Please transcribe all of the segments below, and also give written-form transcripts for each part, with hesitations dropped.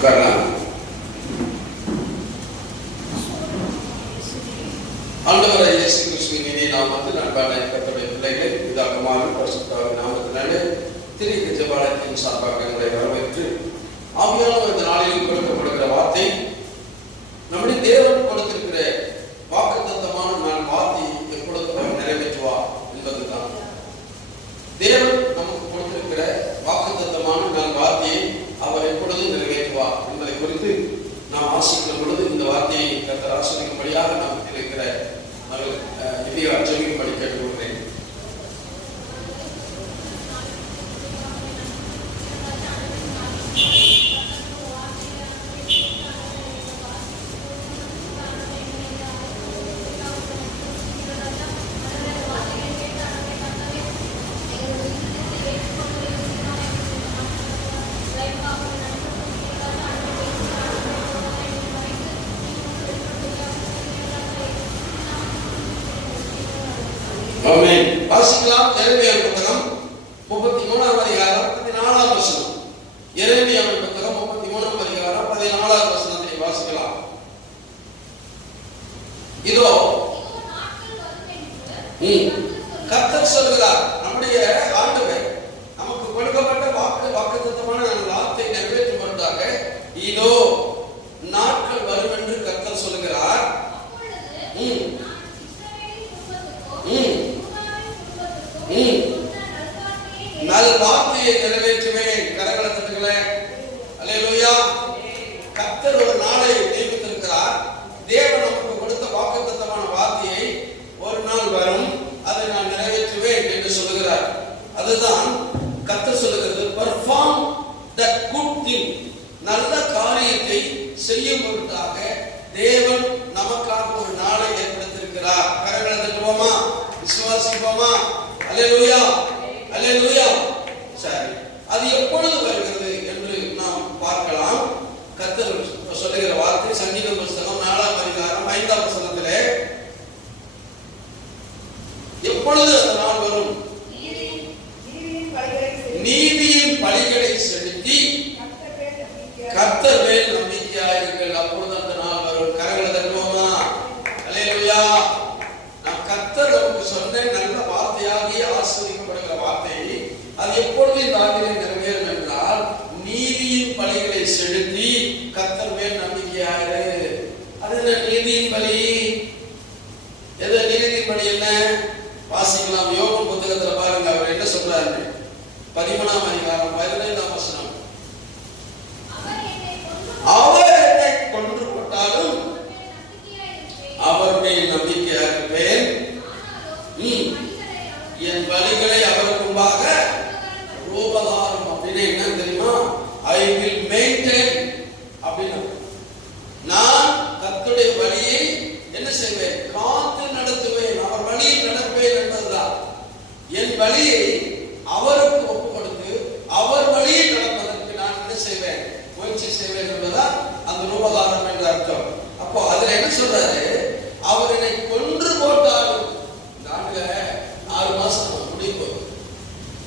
உட்காரலாம். ஆண்டவராகிய இயேசு கிறிஸ்துவின் இனிய நாமத்தில் அன்பான கர்த்தருடைய பிள்ளைகளே, பிதாக்குமாரன் பரிசுத்த நாமத்தினாலே திரிக்கு ஜெபாலயத்தின் சார்பாக எங்களை வரவேற்று ஆவியானவர் இந்த நாளில் கொடுக்கப்படுகிற வார்த்தை நம்முடைய தேவன் கொடுத்திருக்கிற வாக்குத்தத்தமான வார்த்தை எப்பொழுது அவர் நிறைவேற்றுவார் என்பதுதான். தேவன் நமக்கு கொடுத்திருக்கிற வாக்குத்தத்தமான வார்த்தையை அவர் எப்பொழுது நிறைவேற்றுவார் என்பதை குறித்து நாம் ஆசிக்கும் பொழுது இந்த வார்த்தையை கர்த்தர் ஆசிரியப்படியாக நாம் இருக்கிற ஜெபிக்கும்படி கேட்டுக்கொள்கிறேன். வாசிக்கலாம். எரேமியாவின் புத்தகம் 33ஆம் அதிகாரம் 14ஆம் வசனம். எரேமியாவின் புத்தகம் 33ஆம் அதிகாரம் 14ஆம் வசனத்தை வாசிக்கலாம். இதோ கர்த்தர் சொல்கிறார், நம்முடைய ஆண்டவர் நமக்கு கொடுக்கப்பட்ட வாக்குத்தத்தமான வார்த்தை நிறைவேற்றுவதற்காக இதோ நாட்கள் வரும் என்று கர்த்தர் சொல்கிறார். நல் வார்த்தையை நிறைவேற்றுவேன். கரங்களை தட்டுங்களேன். அல்லேலூயா. கர்த்தர் ஒரு நாளை நியமித்திருக்கிறார். தேவன் நமக்கு கொடுத்த வாக்குத்தத்தமான வார்த்தையை ஒரு நாள் வரும், அதை நான் நிறைவேற்றுவேன் என்று சொல்லுகிறார். அதுதான் கர்த்தர் சொல்லுகிறது, பெர்ஃபார்ம் தட் குட் திங். நல்ல காரியத்தை செய்யும் பொருட்டாக தேவன் நமக்காக ஒரு நாளை ஏற்படுத்தியிருக்கிறார். கரங்களை தட்டுவோமா? விசுவாசிப்போமா? அல்லேலூயா, அல்லேலூயா. சரி, அது எப்பொழுது வருகிறது என்று நாம் பார்க்கலாம். கர்த்தர் சொல்லுகிற வார்த்தை சங்கீதம் புத்தகம் 4ஆம் அதிகாரம் 5ஆம் வசனத்திலே, எப்பொழுது அந்த நாள் வரும்? நீதியின் பலிகளை செலுத்தி கர்த்தர் மேல் நம்பிக்கையாயிருங்கள், அப்பொழுது அந்த நாள் வரும். கரங்களை தட்டுவோமா? அல்லேலூயா. நாம் கர்த்தர் நமக்கு சொன்ன நல்ல வார்த்தையாகிய ஆசீர்வதிக்கப்படுகிற வார்த்தையை அது எப்பொழுது இந்த ஆண்டிலே நிறைவேறும் என்றால், நீதியின் பலிகளை செலுத்தி கர்த்தர் மேல் நம்பிக்கையாயிரு. அது என்ன நீதியின் பலி? எது நீதியின் பலி? என்ன வாசிக்கலாம். யோபு புத்தகத்துல பாருங்க, அவர் என்ன சொல்றாரு? 13ஆம் அதிகாரம் 15ஆம் வசனம். அவர் என்னை கொன்று போட்டாலும் அவர் மேல் நம்பிக்கையாக இருப்பேன், என் பலிகளை அவருக்கு முன்பாக ரூபகாரம். அப்படின்னு என்ன தெரியுமா? ஐ வில் மெயின்டைன் அப்படின்னு. நான் கர்த்தருடைய வழியை என்ன செய்வேன்? காத்து நடத்துவேன், அவர் வழியில் நடப்பேன் என்பதுதான். என் வழியை அவருக்கு ஒப்பு கொடுத்து அவர் வழியில் நடப்பதற்கு நான் என்ன செய்வேன்? முயற்சி செய்வேன் என்பதுதான் அந்த ரூபகாரம் என்ற அர்த்தம். அப்போ அதுல என்ன சொல்றாரு? அவர் என்னை கொன்று போட்டாலும், இந்த ஆண்டுல 6 மாசம் முடிய போகுது.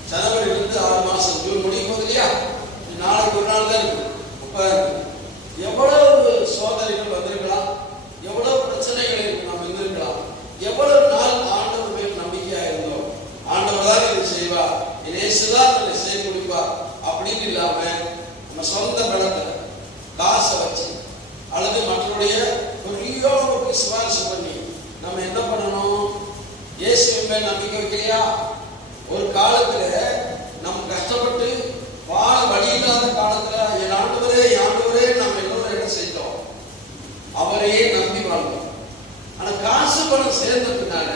ஜனவரியிலிருந்து 6 மாசம், ஜூன் முடிய போகுது இல்லையா? நாளைக்கு ஒரு நாள் தான் இருக்கு. எவ்வளவு சோதனைகள் வந்திருக்கலாம், எவ்வளவு பிரச்சனைகள் நாம் இருந்திருக்கலாம், எவ்வளவு நாள் ஆண்டவர் மேல் நம்பிக்கையா இருந்தோம். ஆண்டவர் தான் இதை செய்வார், இயேசுதான் இதை செய்து முடிப்பார் அப்படின்னு இல்லாம நம்ம சொந்த பலத்துல காசை வச்சு அல்லது மற்றவருடைய பெரிய சிபாரிசு பண்ணி நம்ம என்ன பண்ணணும்? இயேசுவின் மேல் நம்பிக்கை வைக்கலையா? ஒரு காலத்துல நம்ம கஷ்டப்பட்டு வாழ வழி இல்லாத காலத்துல என் ஆண்டவரே நம்ம எல்லோரும் என்ன செய்தோம்? அவரையே நம்பி வாழ்ந்தோம். ஆனா காசு பணம் சேர்ந்ததுனால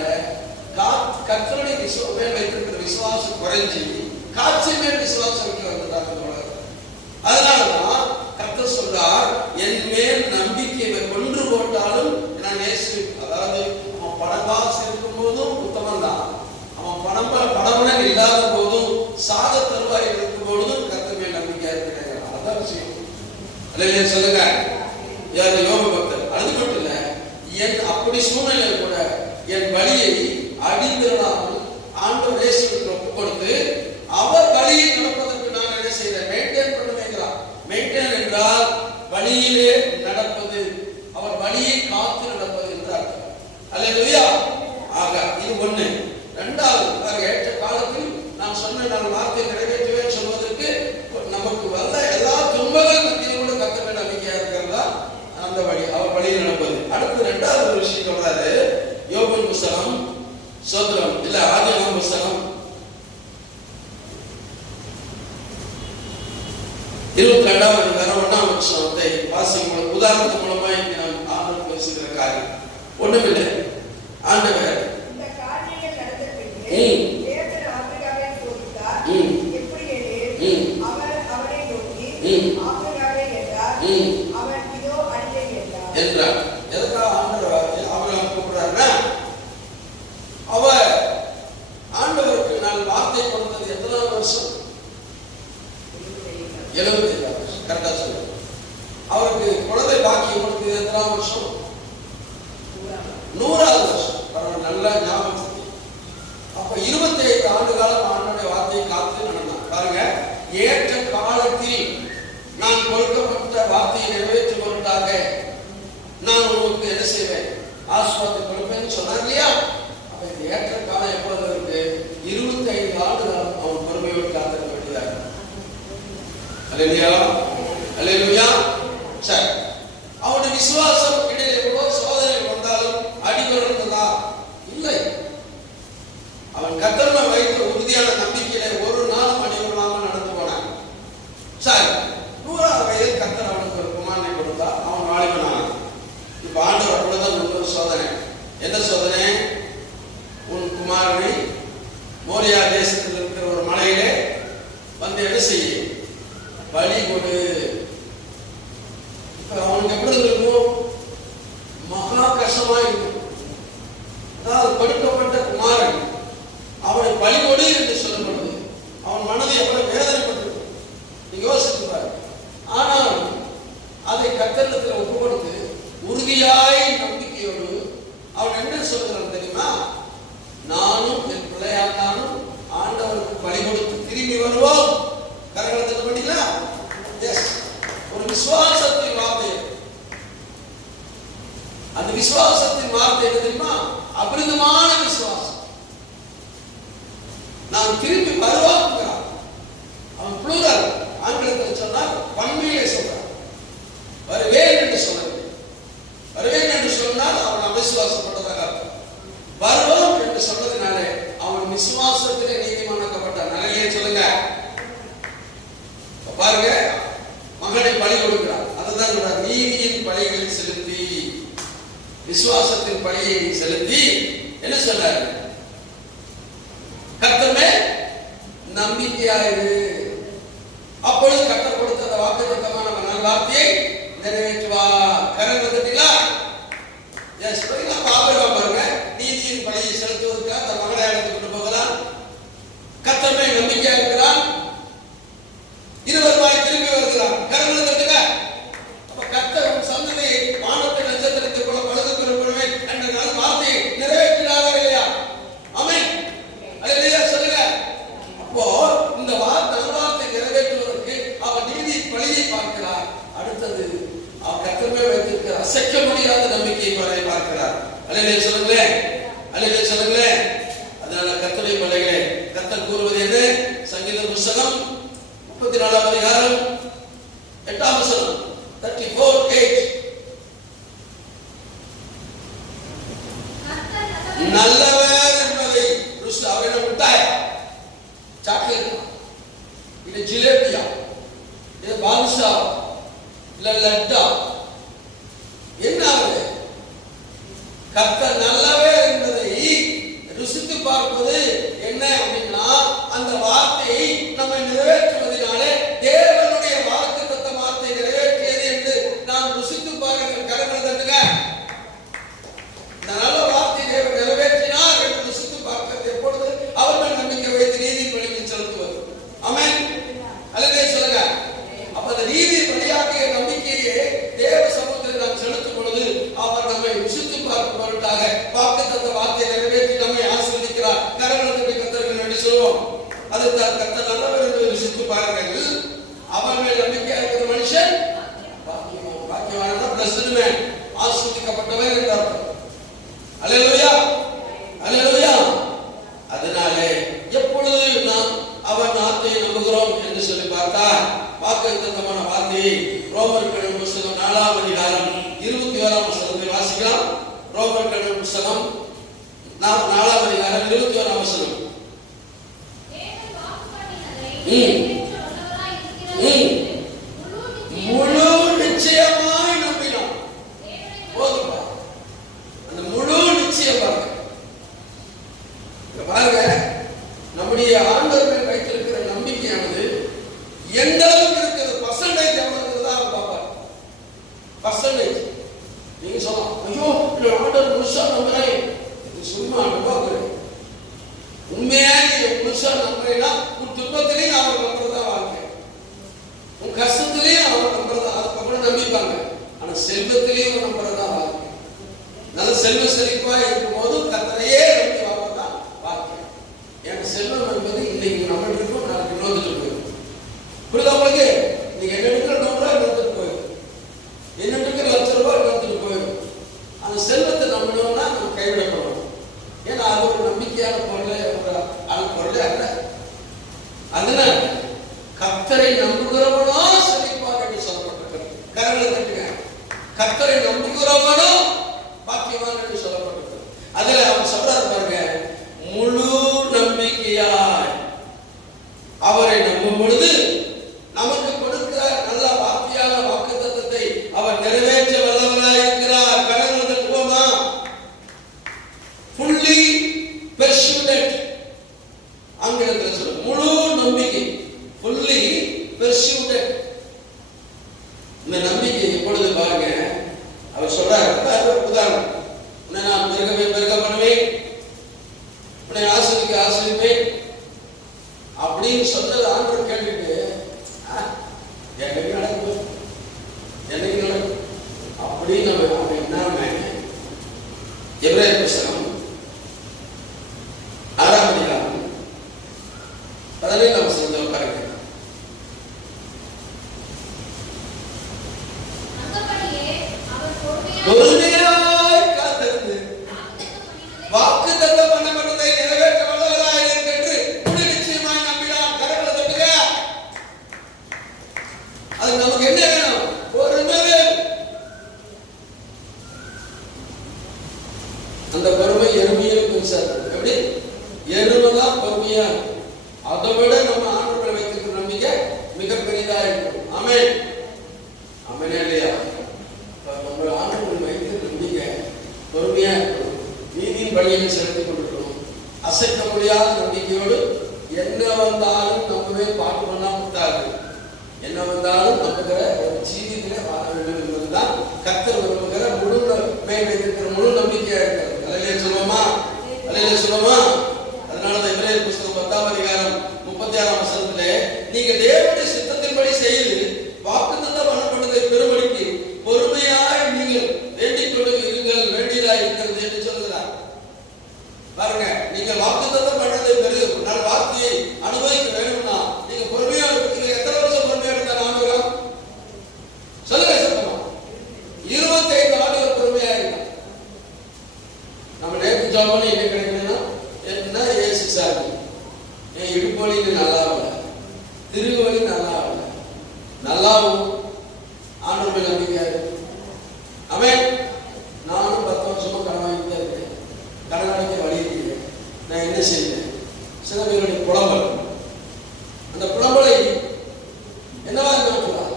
கர்த்தருடைய மேல் வைத்திருக்கிற விசுவாசம் குறைஞ்சி காட்சி மேல் விசுவாசம் வைக்க வந்ததாக. அதனாலதான் கர்த்தர் சொல்றார், என் மேல் நம்பிக்கை கொன்று போட்டாலும் நான் நேசு. அதாவது அவன் பணக்காசு இருக்கும் போதும் உத்தமன் தான், அவன் பணமுடன் இல்லாத போதும் சாக தருவாய் இருக்கும் பொழுதும் கர்த்தர் மேல் நம்பிக்கையா இருக்கிறாங்க. அதான் விஷயம். அல்லேலூயா சொல்லுங்க. யாரு? யோபு பக்தர். அது மட்டும் இல்ல, என் அப்படி சூழ்நிலை கூட என் வழியை அடித்திரளாமல் ஆண்டவர் இயேசுவுக்கு ஒப்பு கொடுத்து அவர் வழியில் நடப்பதற்கு நான் என்ன செய்தேன்? மெயின்டைன் பண்ணுவேங்கிறார். மெயின்டைன் என்றால் வழியிலே நடப்பது, அவர் வழியை காத்து நடப்பது என்றார். அல்லேலூயா. ஆக இது ஒண்ணு. இரண்டாவது, ஏற்ற காலத்தில் நான் சொன்ன நான் வார்த்தை நிறைவேற்றுவேன் சொல்வதற்கு நமக்கு வந்த எல்லா துன்பங்கள் மத்தியிலும் கூட கர்த்தர் நம்பிக்கையா இருக்கிறதா அந்த வழி, அவர் வழியில் நடப்பது. அடுத்து இரண்டாவது ஒரு விஷயம் சொல்றாரு. யோபின் புஸ்தகம் சோதரம் இல்ல ஆதியாகமம் புஸ்தகம் 22வது அதிகாரம் 1ஆம் வசனத்தை வாசிக்கும் உதாரணத்து மூலமா நான் ஆண்டவர் பேசுகிற காரியம் ஒண்ணுமில்லை. ஆண்டவர் இந்த காரியங்கள் நடந்த பின்னே தேவன் ஆபிரகாமை சோதித்தார். எப்படி எனில் அவர் அவரை நோக்கி ஆபிரகாமே என்றார். அவன் இதோ அடியேன் என்றார். எதுக்காக ஆண்டவர் ஆபிரகாம் கூப்பிடுறாருன்னா, அவர் ஆண்டவருக்கு நான் வார்த்தை கொடுத்தது எத்தனாவது வருஷம்? 75 வருஷம். கரெக்டா சொல்லுங்க. அவருக்கு குழந்தை பாக்கியம் கொடுத்தது எத்தனாவது வருஷம்? 100வது வருஷம். பரவாயில்ல, நல்லா ஞாபகம் சக்தி. அப்ப 25 ஆண்டு காலம் ஆண்டவருடைய வார்த்தையை காத்து நடந்தார். பாருங்க, ஏற்ற காலத்தில் நான் கொடுக்கப்பட்ட வார்த்தையை நிறைவேற்றும் பொருட்டாக நான் உங்களுக்கு என்ன செய்வேன்? ஆசீர்வாதத்தை கொடுப்பேன்னு சொன்னார் இல்லையா? அப்ப இந்த ஏற்ற காலம் எப்போது இருக்கு? 25 ஆண்டு காலம் அவன் பொறுமையோடு காத்திருக்க வேண்டியதாக. அல்லேலூயா, அல்லேலூயா. சரி, அவனுடைய விசுவாசம் இடையில எவ்வளவு சோதனை வந்தாலும் அடிபடுறதா? இல்லை. அவன் கர்த்தர்ல வைத்த உறுதியான நம்பிக்கையில ஒரு நாளும் அடிபடாமல் நடந்து போனான். சரி, 100வது வயதில் கர்த்தர் அவனுக்கு ஒரு குமாரனை கொடுத்தா, அவன் வாலிபனானான். இப்ப ஆண்டவர் அப்படிதான் ஒரு சோதனை. என்ன சோதனை? உன் குமாரனை மோரியா தேசத்தில் இருக்கிற ஒரு மலையிலே வந்து என்ன செய்ய? பலி கொடு. அவனுக்கு எப்படி இருக்கும்? மகா கஷ்டமா இருக்கும். அதாவது கொடுக்கப்பட்ட குமாரன் அவனை பலி கொடு என்று சொல்லப்படுது. அவன் மனதை எவ்வளவு வேதனைப்பட்டிருக்கும் நீங்க யோசித்து பாரு. ஆனால் அதை கர்த்தரிடத்தில் ஒப்பு கொடுத்து உறுதியாய் நம்பிக்கையோடு அவன் என்ன சொல்கிறான் தெரியுமா? நானும் என் பிள்ளையானாலும் ஆண்டவருக்கு பலி கொடுத்து திரும்பி வருவோம். கரங்களை பண்ணீங்களா? எஸ். ஒரு விசுவாசத்தின் வார்த்தை. அந்த விசுவாசத்தின் வார்த்தை என்ன தெரியுமா? அபரிதமான விசுவாசம். நான் திரும்பி வருவோம். அவன் புளூரல் ஆங்கிலத்தில் சொன்னால் பன்மையிலே சொல்றான். வருவேன் என்று சொல்லவில்லை. வருவேன் என்று சொன்னால் அவன் அவிசுவாசப்பட்டதாக அர்த்தம். வருவோம் என்று சொன்னதுனாலே அவன் விசுவாசத்திலே நீதிமானாக்கப்பட்டான். நல்லே சொல்லுங்க. பாருங்க, மகனை பலி கொடுக்கிறார். அதுதான் நீதியின் பலிகளை செலுத்தி, விசுவாசத்தின் பலியை செலுத்தி என்ன சொன்னார்? கர்த்தமே நம்பிக்கையாயிரு. அப்பொழுது கர்த்தர் கொடுத்த அந்த வாக்குத்தத்தமான வார்த்தையை நிறைவேற்றுவார். கரங்கள் தட்டிங்களா? எஸ். ஆபிரகாம் பாருங்க, நீதியின் பலியை செலுத்துவதற்காக அந்த மகனை அழைத்து கொண்டு போகிறான். கர்த்தமே நம்பிக்கையா இருக்கிறான். இருவருமாய் திரும்பி வருகிறான். கரங்களை தட்டுங்க. அப்ப கர்த்தர் சொன்னதை வானத்தை நட்சத்திரத்தை போல பழுது பெறுவேன் என்ற வார்த்தையை நிறைவேற்றினாரா இல்லையா? ஆமென். அல்லேலூயா சொல்லுங்க. அப்போ இந்த வார்த்தை நிறைவேற்றுவதற்கு அவர் நீதி பலியை பார்க்கிறார். அடுத்தது அவர் கர்த்தர் வைத்திருக்கிற அசைக்க முடியாத நம்பிக்கையை பார்க்கிறார். அல்லேலூயா சொல்லுங்களேன், அல்லேலூயா சொல்லுங்களேன். அதனால கர்த்தருடைய பிள்ளைகளே, கர்த்தர் கூறுவது என்ன? சங்கீத புஸ்தகம் 34ஆம் அதிகாரம் 8ஆம் வசனம் 34:8. நல்லவர் என்பதை ருசி அவரிடம் விட்டாய். சாக்லேட் இது ஜிலேபியா, இது பாதுஷா, இல்ல லட்டா, என்ன கர்த்தர் நல்லவர் என்பதை ருசித்து பார்ப்பது என்ன அப்படின்னா, அந்த வார்த்தையை நம்ம நிறைவேற்றுவதனாலே தேவனுடைய வாக்குத்தத்த வார்த்தை நிறைவேற்றியது என்று நாம் ருசித்து பாருங்கள். கரங்களை தட்டுங்க. இந்த நல்ல வார்த்தை தேவன் நிறைவேற்றினார் என்று ருசித்து பார்க்கிறது எப்பொழுது? அவர்கள் நம்பிக்கை வைத்து நீதி பலியில் செலுத்துவது. ஆமென். அல்லேலூயா சொல்லுங்க. அப்ப அந்த நீதி பலியாகிய நம்பிக்கையை தேவ சமூகத்தில் நாம் செலுத்தும் பொழுது அவர் நம்மை ருசித்து பார்க்கும் பொருட்டாக வாக்குத்தத்த வார்த்தை நிறைவேற்றி நம்மை ஆசீர்வதிக்கிறார். கரங்களை தட்டி கர்த்தருக்கு நன்றி சொல்லுவோம். அது அல்லேலூயா, அல்லேலூயா. அதனாலே எப்பொழுது நாம் அவர் வார்த்தையை நம்புகிறோம் என்று சொல்லி பார்த்தால் வாக்குத்தத்தமான வார்த்தையை ரோமர்கள் புத்தகம் 4ஆம் அதிகாரம் 21ஆம் வசனத்தை வாசிக்கலாம். ரோமர்கள் புத்தகம் 4ஆம் அதிகாரம் 21ஆம் வசனம். முழு நிச்சயமாய் நம்பினோம். போதுமா? அந்த முழு நிச்சயம் பாருங்க. நம்முடைய ஆண்டவர்கள் வைத்திருக்கிற நம்பிக்கையானது எந்த அளவுக்கு இருக்கிறது, பர்சன்டேஜ் எவ்வளவு தான் பார்ப்பார். பர்சன்டேஜ் நீங்க சொல்லலாம், ஐயோ இந்த ஆண்டவர் முழுசா நம்புறேன், சும்மா நம்பாக்குறேன். உண்மையா நீங்க முழுசா நம்புறீங்கன்னா உன் துன்பத்திலையும் அவர் நம்புறதா வாழ்க்கை, உன் கஷ்டத்திலையும் அவர் நம்புறதா, அதுக்கப்புறம் நம்பிப்பாங்க. ஆனா செல்வத்திலையும் நம்புறதா வாழ்க்கை. நல்ல செல்வ செழிப்பா இருக்கும் போது கர்த்தரையே நம்பி வாழ்வதுதான் வாழ்க்கை. ஏன்னா செல்வம் என்பது இன்னைக்கு நம்ம இருக்கும், நாளைக்கு இன்னொருத்தர் போயிடும். புரியுதா உங்களுக்கு? நீங்க என்ன இருக்கிற 100 ரூபாய் இன்னொருத்தர் போயிடும், என்ன இருக்கிற 1,00,000 ரூபாய் இன்னொருத்தர் போயிடும். அந்த செல்வத்தை நம்பணும்னா நம்ம கைவிடப்படும். ஏன்னா அது ஒரு நம்பிக்கையான பொருளே அல்ல. அதனால கர்த்தரை நம்புகிறவனோ செழிப்பார் என்று சொல்லப்பட்டிருக்கிறது. கரங்களை தட்டுங்க. கர்த்தரை நம்புகிறவனோ பாக்கியவான் என்று சொல்லப்பட்டிருக்கிறது. அதுல அவன் சொல்றாரு பாருங்க, முழு நம்பிக்கையாய் அவரை நம்பும் பொழுது நமக்கு கொடுக்கிற நல்ல வார்த்தையான வாக்குத்தத்தத்தை அவர் நிறைவேற்ற வல்லவராய் இருக்கிறார். கடவுள் தத்துவமா fully persuaded, ஆங்கிலத்தில் சொல்ல முழு நம்பிக்கை, fully persuaded. இந்த நம்பிக்கை எப்பொழுது பாருங்க, அவர் சொல்றாரு, உதாரணம், உன்னை நான் பெருக பண்ணுவேன், உன்னை ஆசீர்வதிப்பேன் அப்படின்னு சொன்னது ஆண்டவர் கேட்டுட்டு என்னைக்கு நடக்கும் அப்படின்னு நம்ம என்ன எபிரேயர் புத்தகம் 6ஆம் அதிகாரம் 17ஆம் வசனத்தை பாருங்க. பொறுமையாய் காத்திருந்து வாக்குத்தத்தம் பண்ணப்பட்டதை நிறைவேற்ற வல்லவராய் என்று முழு நிச்சயமாய் நம்பினான். கரங்களை தட்டுங்க. அது நமக்கு என்ன வேணும்? பொறுமை வேணும். அந்த பொறுமை எருமையிலும் பெருசா இருக்கு. எப்படி? எருமைதான் பொறுமையா இருக்கும். அதை விட நம்ம ஆண்டவரை வைத்திருக்கிற நம்பிக்கை மிக பெரிதா இருக்கும். ஆமென், ஆமென் இல்லையா? நம்ம ஆண்டவரை வைத்திருக்கிற நம்பிக்கை பொறுமையா இருக்கும். நீதியின் வழியை செலுத்திக் கொண்டிருக்கணும். அசைக்க முடியாத நம்பிக்கையோடு என்ன வந்தாலும் நம்பவே பாட்டு பண்ணா முட்டாது. என்ன வந்தாலும் நம்புகிற ஒரு ஜீவியத்திலே வாழ வேண்டும் என்பதுதான் கர்த்தர் விரும்புகிற முழு மேல் வைத்திருக்கிற முழு நம்பிக்கையா இருக்கிறது. அல்லேலூயா சொல்லுவோமா? அல்லேலூயா சொல்லுவோமா? அதனாலதான் எபிரேயர் புத்தகம் 10ஆம் அதிகாரம் 36ஆம் வசனத்திலே நீங்க தேவனுடைய சித்தத்தின்படி செய்து வாக்குத்தத்தம் பண்ணப்பட்டதை பெறும்படிக்கு பொறுமையாய் நீங்கள் வேண்டிக் கொள்ளுங்கள், வேண்டியதாய் இருக்கிறது என்று சொல்லுகிறார். பாருங்க, நீங்க வாக்குத்தத்தம் பண்ணதை பெரு நல்ல வார்த்தையை அனுபவிக்க வேணும்னா நீங்க பொறுமையா இருக்கீங்க. எத்தனை வருஷம் பொறுமையா இருந்தா ஆண்டுகள் சொல்லுங்க சத்தமா? 25 ஆண்டுகள் பொறுமையா இருந்தா. நம்ம நேற்று ஜாப் பண்ணி என்ன கிடைக்கணும்னா என்ன ஏசு சார் என் இடுப்பு வலி நல்லா ஆகல, திருகு வலி நல்லா ஆகல, நல்லாவும் ஆண்டவர்கள் நம்பிக்கையா இருக்கு. அவன் நானும் 10 வருஷமா கடன் வாங்கிட்டு தான் இருக்கேன், கடன் அடைக்க வழி இருக்கு, நான் என்ன செய்வேன்? சில பேருடைய புலம்பல், அந்த புலம்பலை என்னவா மாற்றுவார்?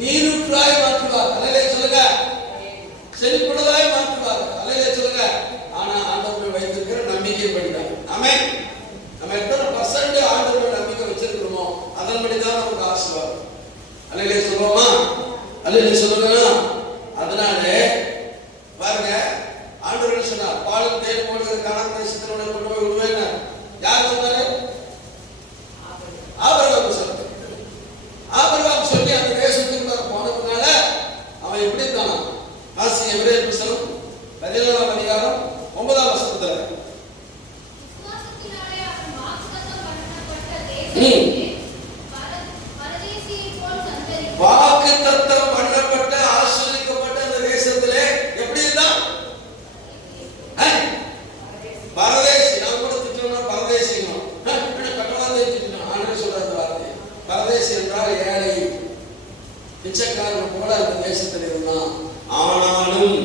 நீருற்றாய் மாற்றுவார். அல்லேலூயா சொல்லுங்க. செழிப்புள்ளதாய் மாற்றுவார். அல்லேலூயா சொல்லுங்க. ஆனா ஆண்டவரை வைத்திருக்கிற நம்பிக்கை படிதான். ஆமென். நம்ம எத்தனை % ஆண்டவரை நம்பிக்கை வச்சிருக்கிறோமோ அதன்படிதான் நமக்கு ஆசீர்வாதம். அல்லேலூயா சொல்லுவோமா? அல்லேலூயா சொல்லுங்க. அதனால பாருங்க, ஆண்டவர் சொன்னார், பாலும் தேன் போடுகிற கானான் தேசத்தினோட கொண்டு போய் விடுவேன். யார் சொன்னாரு? ஆபிரகாம் சொன்னார். ஆபிரகாம் சொல்லி அந்த தேசத்துக்குள்ள போனதுனால அவன் எப்படி இருந்தானா? வாசி எபிரேயர் புத்தகம் 17ஆம் அதிகாரம் 9ஆம் வசனத்துல வாக்குத்தத்தம் பண்ணப்பட்ட ஆசீர்வதிக்கப்பட்ட அந்த தேசத்திலே எப்படி இருந்தான்? பிச்சைக்காரன் போல அந்த தேசத்தில் இருந்தான். ஆனாலும்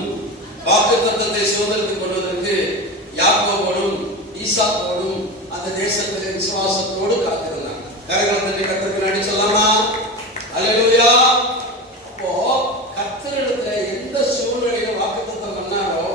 வாக்குத்தத்தத்தை சுதந்திரத்துக் கொள்வதற்கு யாக்கோபோடும் ஈசாக்கோடும் அந்த தேசத்திலே விசுவாசத்தோடு காத்திருந்தாங்க. கரங்களை தட்டி கர்த்தருக்கு நன்றி சொல்லலாமா? அல்லேலூயா. அப்போ கர்த்தரிடத்துல எந்த சூழ்நிலையில வாக்குத்தத்தம் பண்ணாரோ,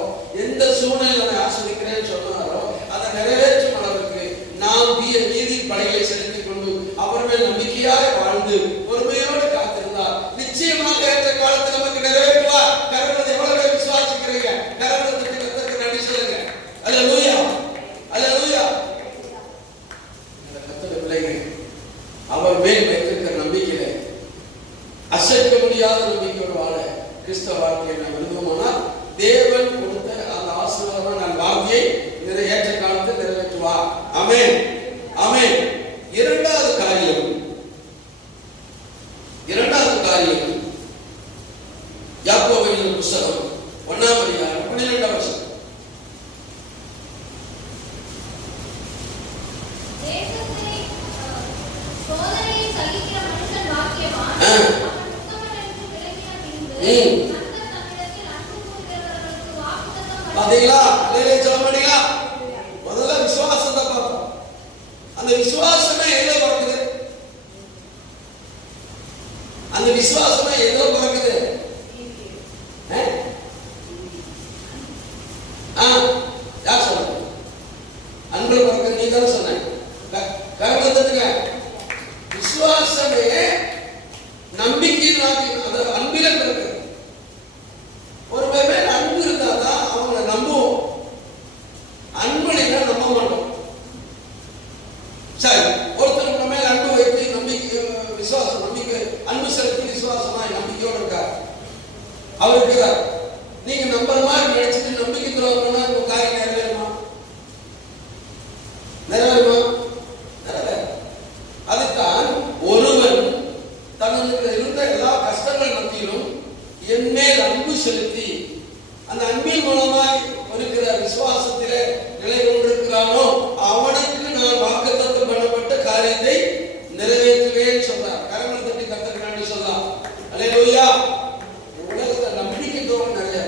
எந்த சூழ்நிலையில ஆசிரிக்கிறேன்னு சொன்னாரோ அதை நிறைவேற்றும் அளவுக்கு நாம் நீதி படைகளை செலுத்திக் கொண்டு அவர் மேல் நம்பிக்கையாக வாழ்ந்து பொறுமையோடு காத்திருந்தார். நிச்சயமாக ஏற்ற காலத்தில் நமக்கு நிறைவேற்றுவார். கரங்களை எவ்வளவு விசுவாசிக்கிறீங்க? கரங்களை தட்டி கர்த்தருக்கு நன்றி சொல்லுங்க. அல்லேலூயா, அல்லேலூயா. கர்த்தருடைய பிள்ளைகள் அவர் மேல் வைத்திருக்கிற நம்பிக்கையில அசைக்க முடியாத நம்பிக்கையோடு வாழ கிறிஸ்தவ வாழ்க்கையை நாம் விரும்புவோமானால் தேவன் கொடுத்த அந்த ஆசீர்வாதமான வார்த்தையை ஏற்ற காலத்தில் நிறைவேற்றுவார். ஆமென், ஆமென். இரண்டாவது காரியம் யாக்கோபின் புத்தகம் 1ஆம் அதிகாரம் 12ஆம் வசனம். பாத்தீங்களா? அல்லேலூயா சொல்ல மாட்டீங்களா? முதல்ல விசுவாசத்தை பார்த்தோம். அந்த விசுவாசமே எதுல பிறக்குது? அந்த விசுவாசமே எதுல பிறக்குது? யார் சொல்லுங்க? அன்பு பிறக்குது. நீ தானே சொன்ன. கருணை தட்டுங்க. விசுவாசமே நம்பிக்கையினால அது அன்பில பிறக்குது. ஒரு பேர் அன்பு இருந்தாதான் அவங்களை நம்புவோம். அன்பு இல்லைன்னா நம்ப மாட்டோம். சரி, ஒருத்தர் நம்ம மேல அன்பு வைத்து நம்பிக்கை விசுவாசம் நம்பிக்கை அன்பு செலுத்தி விசுவாசமா நம்பிக்கையோடு இருக்கார். அவர் இருக்கிறார். நீங்க நம்புற மாதிரி நினைச்சிட்டு நம்பிக்கை துரோகம்னா உங்க காரியம் நிறைவேறுமா? நிறைவேறுமா? நிறைவேற. அதுதான் ஒருவன் தன்னுக்கு இருந்த எல்லா கஷ்டங்கள் மத்தியிலும் என் மேல் அன்பு செலுத்தி அந்த அன்பின் மூலமாய் இருக்கிற விசுவாசத்திலே நிலை கொண்டிருக்கிறானோ அவனுக்கு நான் வாக்குத்தத்தம் பண்ணப்பட்ட காரியத்தை நிறைவேற்றுவேன் சொல்றார். கரங்களை தட்டி கர்த்தருக்கு நன்றி சொல்லலாம். அல்லேலூயா. உலகத்துல நம்பிக்கை துரோகம் நிறைய.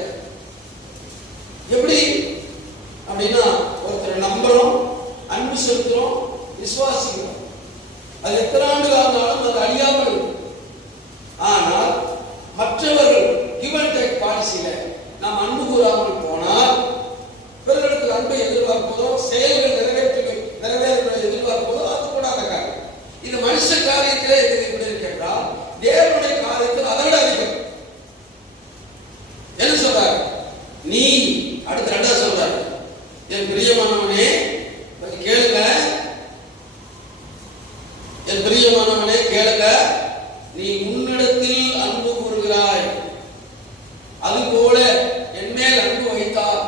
எப்படி அப்படின்னா ஒருத்தர் நம்புறோம், அன்பு செலுத்துறோம், விசுவாசிக்கிறோம். அது எத்தனை ஆண்டு ஆனாலும் அது அழியாமல் இருக்கும். ஆனால் மற்றவர்கள் கிவ் அண்ட் டேக் பாலிசியில நாம் அன்பு கூறாமல் போனால் பிறரிடத்தில் அன்பை எதிர்பார்ப்பதோ செயல்கள் நிறைவேறுவதை எதிர்பார்ப்பதோ அது கூடாத காரியம். இது மனுஷ காரியத்திலே இது எப்படி இருக்கிறால் தேவனுடைய காரியத்தில் அதை விட அதிகம். என்ன சொல்றாரு? நீ அடுத்த ரெண்டாவது சொல்றாரு, என் பிரியமானவனே கேளுங்க, என் பிரியமானவனே கேளுங்க, நீ உன்னிடத்தில் அன்பு கூறுகிறாய், அதுபோல என் மேல் அன்பு வைத்தால்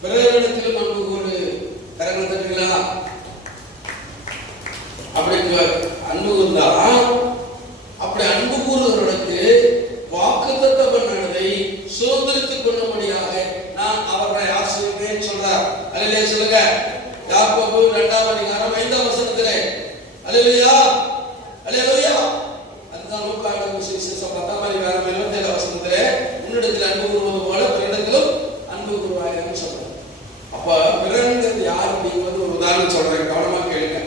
பிறரிடத்திலும் அன்பு கூறு. கரங்களை தட்டுங்களா? அப்படி அன்பு கூர்ந்தா அப்படி அன்பு கூறுகிறவர்களுக்கு வாக்குத்தத்தம் பண்ணதை சுதந்திரத்துக் கொள்ளும்படியாக நான் அவர்களை ஆசீர்வதிப்பேன் சொல்றார். அல்லேலூயா சொல்லுங்க. யாக்கோபு 2ஆம் அதிகாரம் 5ஆம் வசனத்திலே அல்லேலூயா, அல்லேலூயா. அதுதான் லூக்கா சுவிசேஷம் 10ஆம் அதிகாரம் 27ஆம் வசனத்திலே உன்னிடத்தில் அன்பு கூறுவது போல பிறரிடத்திலும் அன்பு கூறுவாய்ன்னு சொல்றார். அப்ப பிறரிடத்தில் யார் அப்படிங்கிறது ஒரு உதாரணம் சொல்றேன், கவனமா கேளுங்க.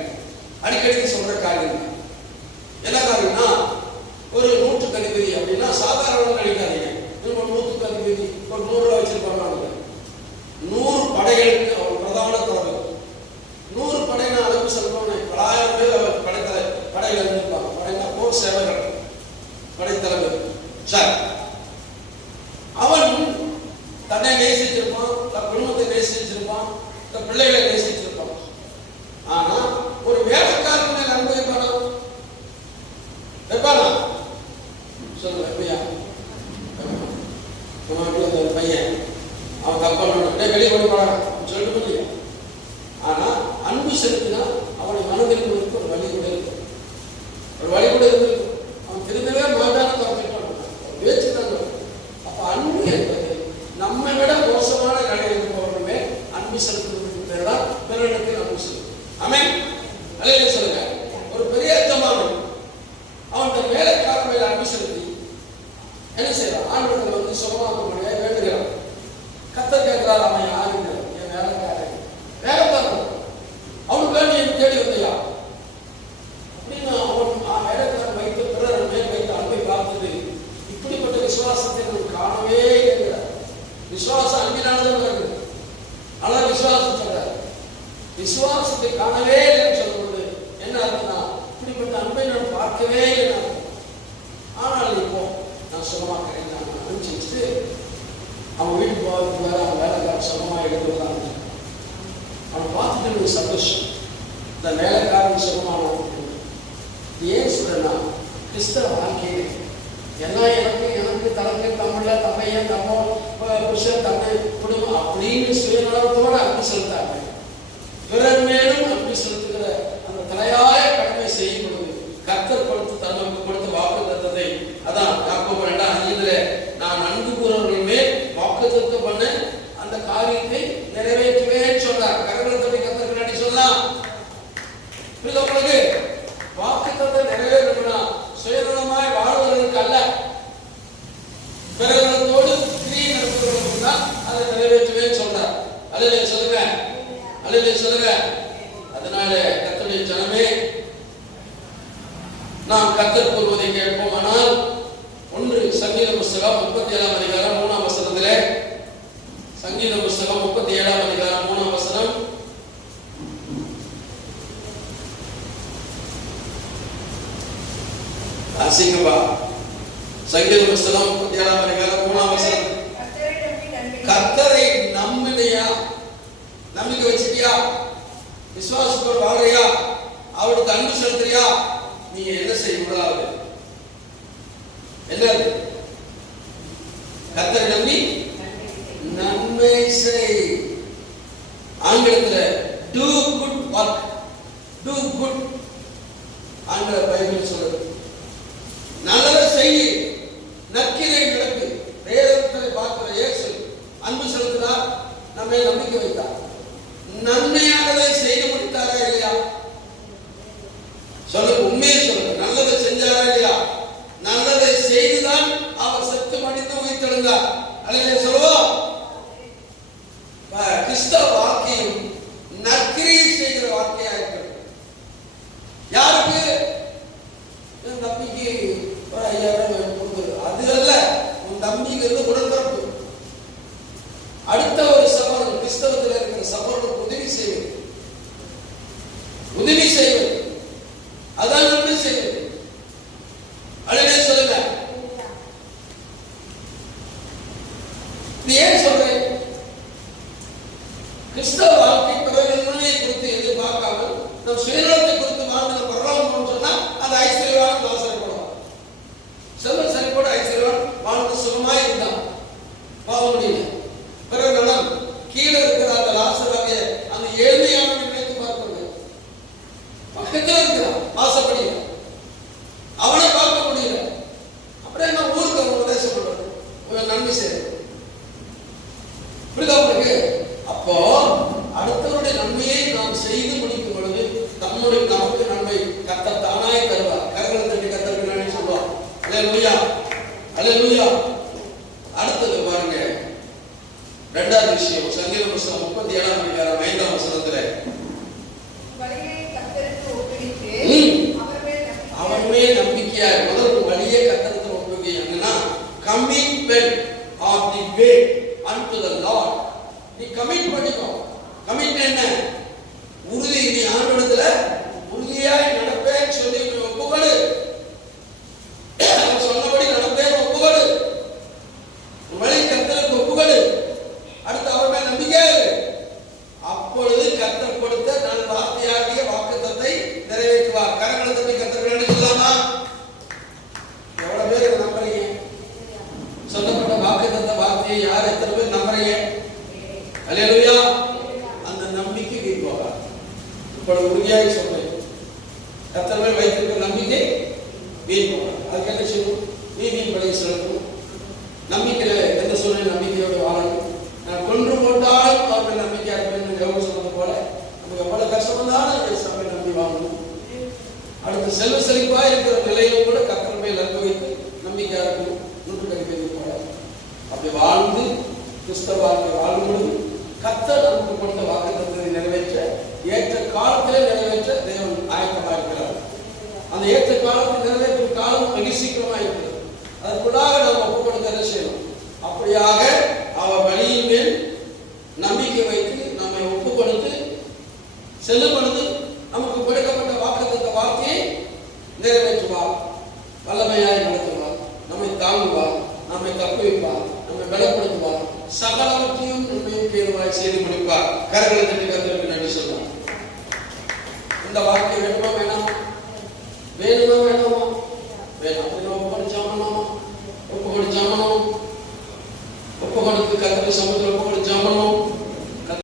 அடிக்கடி சொல்ற காரியம் என்ன காரியம்னா, ஒரு 100க்கு அதிபதி அப்படின்னா சாதாரண நினைக்காதீங்க. 100க்கு அதிபதி ஒரு 100 ரூபாய் வச்சிருப்பாங்க. 100 படைகளுக்கு அவர் பிரதான தலைவர். 100 படையின அளவு செல்வனை 1000 பேர் அவர் படையில இருந்திருப்பாங்க. படையினா போர் சேவகர், படைத்தலைவர். சரி, அவன் தன்னை நேசிச்சிருப்பான், தன் குடும்பத்தை நேசிச்சிருப்பான், தன் பிள்ளைகளை நேசிச்சிருப்பான். ஆனா ஒரு வேலைக்காரன் மேல் அன்பு வைப்பானா? வைப்பானா? சொல்லுங்க, எப்படியா? ஒரு பையன் அவன் தப்பா வெளியே கொண்டு போறான் சொல்லிட்டு முடியும். ஆனா அன்பு செலுத்தினா அவனை மனதிற்கு ஒரு வழி கூட இருக்கு, ஒரு வழி கூட இருக்கு. அவன் திரும்பவே மாட்டான பேச்சுதான். அப்ப அன்பு என்பது நம்மை விட மோசமான நிலையில் இருப்பவர்களுமே அன்பு செலுத்துவதற்கு பேரா பிறரிடத்தில் அன்பு செலுத்தும். ஆமென், அல்லேலூயா சொல்லுங்க. ஒரு பெரிய எஜமானன் அவன் தன் வேலைக்காரன் மேல் அன்பு செலுத்தி என்ன செய்யறான்? ஆண்டவர்கள் வந்து சுகமாக்க முடியாது வேண்டுகிறான். கர்த்தர் கேட்கிறார், அவன் யாருங்க? என் வேலைக்காரன், வேலைக்காரன். அவனுக்கு நீ என்ன தேடி வந்தியா அப்படின்னு அவன் வேலைக்காரன் வைத்த பிறர் மேல் வைத்த அன்பை பார்த்துட்டு இப்படிப்பட்ட விசுவாசத்தை நான் காணவே இல்லை. விசுவாசம் அன்பினால்தான் நடக்குது. ஆனால் விசுவாசம் சொல்றாரு, விசுவாசத்தை காணவே இல்லைன்னு சொல்லும்போது என்ன அர்த்தம்னா இப்படிப்பட்ட அன்பை நான் பார்க்கவே இல்லை. ஆனால் இப்போ நான் சுகமாக்கிறேன் நான் அனுப்பிச்சு அவன் வீட்டுக்கு போகிறதுக்கு வேற அவன் வேலைக்காரன் சுகமாக எடுத்துதான் அவன் பார்த்துட்டு எனக்கு சந்தோஷம். இந்த வேலைக்காரன் சுகமான ஏன் சொல்றேன்னா கிறிஸ்தவ வாழ்க்கையே எல்லாம் எனக்கு தனக்கு தமிழ்ல தம்மையன் தம்மோ புருஷன் தம்மை குடும்பம் அப்படின்னு சுயநலத்தோட அன்பு செலுத்தாங்க. பிறர் மேலும் அன்பு செலுத்துகிற அந்த தலையாய கடமை செய்யும் பொழுது கர்த்தர் கொடுத்து தன்னுக்கு கொடுத்த வாக்குத்தத்தத்தை அதான் யாக்கோபு 2:5 நான் அன்பு கூறவர்கள் மேல் வாக்குத்தத்தம் பண்ண அந்த காரியத்தை நிறைவேற்றுவே சொன்னார். கரங்களை கர்த்தர் முன்னாடி சொல்லலாம். உங்களுக்கு வாக்குத்தத்தை நிறைவேறணும்னா சுயநலமாய் வாழ்வதற்கு அல்ல, பிறர்களோடு கிரியை நடத்துவதற்கு தான் அதை நிறைவேற்றுவே சொன்னார். அல்லேலூயா சொல்லுங்க, அல்லேலூயா சொல்லுங்க. அதனால கர்த்தருடைய ஜனமே நாம் கர்த்தர் கூறுவதை கேட்போம். ஆனால் ஒன்று சங்கீத புஸ்தகம் 37ஆம் அதிகாரம் 3ஆம் வசனத்திலே, சங்கீத புஸ்தகம் 37ஆம் அதிகாரம் 3ஆம் வசனம், அசிங்கப்பா. சங்கீத புஸ்தகம் 37ஆம் அதிகாரம் 3ஆம் வசனம், கர்த்தரை நம்பினையா, நம்பிக்கை வச்சிட்டியா, விசுவாசத்தோடு வாழ்றியா, அவருக்கு அன்பு செலுத்துறியா, நீ என்ன செய்ய முதலாவது என்னது? கர்த்தரை நம்பி நன்மை செய். ஆங்கிலத்தில் do good work, do good. ஆங்கில பைபிள் சொல்றது நல்லதை செய், நற்கிரை நடக்கு. வேதத்தை பார்க்கிற இயேசு அன்பு செலுத்தினார், நம்மை நம்பிக்கை வைத்தார். நன்மையானதை செய்து முடித்தாரா இல்லையா? சொல்லுங்க, உண்மையை சொல்லுங்க. நல்லதை செஞ்சாரா இல்லையா? நல்லதை செய்துதான் அவர் செத்து மடித்து உயிர்த்தெழுந்தார். அல்லேலூயா சொல்லுவோம். கிறிஸ்தவ வாழ்க்கையும் நற்கிரியை செய்கிற வாழ்க்கையா இருக்கிறது. யாருக்கு? நம்பிக்கை ஒரு 5000 கொடுக்குறது அது அல்ல. உன் நம்பிக்கை உடன்பிறப்பு. அடுத்த ஒரு சகோதரன், கிறிஸ்தவத்தில் இருக்கிற சகோதரனுக்கு உதவி செய்வது, உதவி செய்வது, அதான் நன்மை செய்வது. அல்லேலூயா சொல்லுங்க. நீ ஏன் சொல்றேன்? கிறிஸ்தவ வாழ்க்கை பிறர்கள் நன்மையை குறித்து எதிர்பார்க்காமல் நம் சுயநலத்தை குறித்து வாழ்ந்து பரவாயில்லை சொன்னா அந்த ஐஸ்வர்யவான் அவசரப்படுவான். செல்வம் சரிபோட ஐஸ்வர்யவான் வாழ்ந்து சுகமாய் இருந்தான், போக முடியல. பிறகு நலம் கீழே இருக்கிற அந்த லாசராக அந்த ஏழ்மையான நினைத்து பார்க்கிறது, பக்கத்தில் இருக்கிறான், ஆசைப்படிய அவனை பார்க்க முடியல. அப்புறம் என்ன ஊருக்கு அவன் உபதேசம் பண்றது, நன்மை செய்யறது. புரியுதா? அப்போ அடுத்தவருடைய நன்மையை நாம் செய்து முடிக்கும் பொழுது நம்முடைய நமக்கு நன்மை கர்த்தர் தானாய் தருவார். கரங்களை தட்டி கர்த்தருக்கு நன்றி சொல்லுவார். அல்லேலூயா, அல்லேலூயா. அடுத்தது பாருங்க, இரண்டாவது விஷயம் சங்கீத புஸ்தகம் 37ஆம் அதிகாரம் 5ஆம் வசனத்திலே, அவருமே நம்பிக்கையா. முதல் வழியே கர்த்தருக்கு ஒப்புகை என்னன்னா commitment of the way unto the Lord. நீ கமிட் பண்ணிக்கோ. கமிட் என்ன? உறுதி. நீ ஆண்டவரிடத்துல உறுதியாய் நடப்பேன்னு சொல்லி ஒப்புக்கொடு. அவர் சொன்னபடி நடப்பேன்னு ஒப்புக்கொடு. வழி கர்த்தருக்கு ஒப்புக்கொடு. அடுத்து அவர் மேல் நம்பிக்கை. அப்பொழுது கர்த்தர் கொடுத்த நல் வார்த்தையாகிய வாக்குத்தத்தை நிறைவேற்றுவார். கரங்களை தட்டி கர்த்தருக்கு நன்றி சொல்லலாமா? எவ்வளவு பேர் நம்புறீங்க? சொல்லப்பட்ட வாக்குத்தத்த வார்த்தையை யார் எத்தனை பேர் நம்புறீங்க? அல்லேலூயா. அந்த நம்பிக்கைக்கு போவார். இப்பொழுது உறுதியாக சொல்றேன், கர்த்தர் மேல் வைத்திருக்கிற நம்பிக்கை வீண் போவார். அதுக்கு என்ன செய்யணும்? வீண் பலி செலுத்தணும். நம்பிக்கையில எந்த சூழ்நிலை நம்பிக்கையோடு வாழணும். நான் கொன்று போட்டாலும் அவர்கள் நம்பிக்கையா இருப்பேன் எவ்வளவு சொன்னது போல நமக்கு எவ்வளவு கஷ்டம் வந்தாலும் சபை நம்பி வாங்கணும். அடுத்து செல்வ செழிப்பா இருக்கிற நிலையிலும் கூட கர்த்தர் மேல் நம்பிக்கை வைத்து நம்பிக்கையா இருக்கணும். அப்படி வாழ்ந்து கிறிஸ்தவ வாழ்க்கை வாழும்பொழுது கர்த்தர் நமக்கு கொடுத்த வாக்குத்தத்தத்தை நிறைவேற்ற ஏற்ற காலத்திலே நிறைவேற்ற தேவன் ஆயத்தமாக இருக்கிறார். அந்த ஏற்ற காலத்தில் நிறைவேற்றும் காலம் மிக சீக்கிரமாக இருக்கிறது. அதற்குள்ளாக நாம் ஒப்பு கொடுக்க என்ன செய்யணும்? அப்படியாக அவர் வழியின் மேல் நம்பிக்கை வைத்து நம்மை ஒப்பு கொடுத்து செல்லும் பொழுது நமக்கு கொடுக்கப்பட்ட வாக்குத்தத்த வார்த்தையை நிறைவேற்றுவார், வல்லமையாய் நடத்துவார், நம்மை தாங்குவார், நம்மை தப்புவிப்பார், நம்மை பலப்படுத்துவார், சகலவற்றையும் நம்மையும் கேதுவாய் செய்து முடிப்பார். கரங்களை தட்டி கர்த்தருக்கு நன்றி சொல்லலாம். இந்த வார்த்தை வேணுமா வேணாமா? வேணுமா வேணாமா? வேணாம். ஒப்பு கொடுத்து கர்த்தருக்கு சமூகத்தில் ஒப்பு கொடுத்து